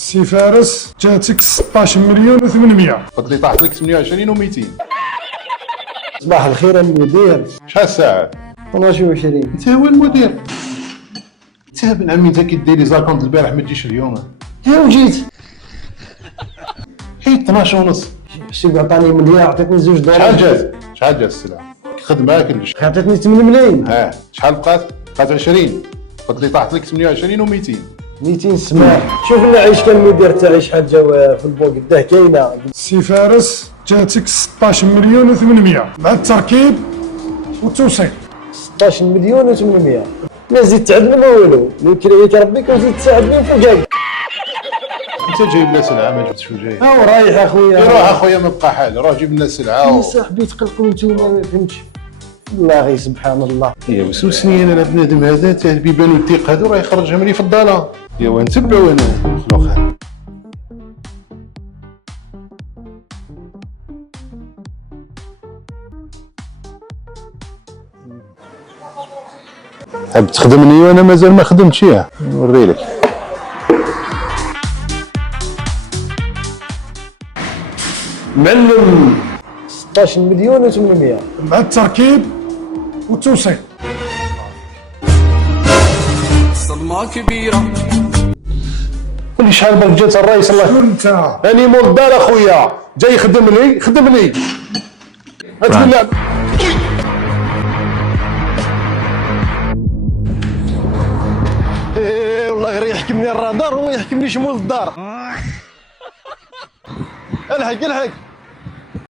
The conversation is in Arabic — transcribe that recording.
سي فارس جاتك 16 مليون و800. قلت لي طاحت لك 28 و200. صباح الخير المدير. شحال الساعة؟ 22. انت هو المدير. انت ابن عمي انت كي دير لي زاكونت البارح ما تجيش اليوم. ها وجيت. حيت 12 ونص. السوق عطاني مليار عطيتني 2 دولار. شحال جات السلعة؟ خدمة كلشي. عطيتني 8 ملايين. ها شحال بقات 20. قلت لي طاحت لك 28 و200. 200 سماح. شوف لنا عيش كان المدير تاعي شحال جا في البوك قداه كاينه. سي فارس جاتك 16 مليون و800 مع التركيب والتوصيل. 16 مليون و800. ما زيد تعدل ما والو، لو كرهيك ربي كون زيد تساعدني وفوقك. انت جايب لنا سلعة ما جبتش وجاي. ها رايح اخويا. روح اخويا ما بقى حال، روح جيب لنا سلعة. يا صاحبي تقلقوا نتوما ما فهمتش. والله غير سبحان الله. يا وسوسني انا بنادم هذا تاع البيبان والديق هذا راه يخرجها مني في الضاله. يا ونتبعو انا مخلوق هذا. حاب تخدمني وانا مازال ما خدمتش. نوريلك. معلم 16 مليون و800 مع التركيب والتوصيل. صدمة كبيرة. قول لي شحال بالك جات الرئيس الله انت راني مول الدار اخويا جاي خدمني اتبلع. والله غير يحكمني الرادار وما يحكمنيش مول الدار. الحق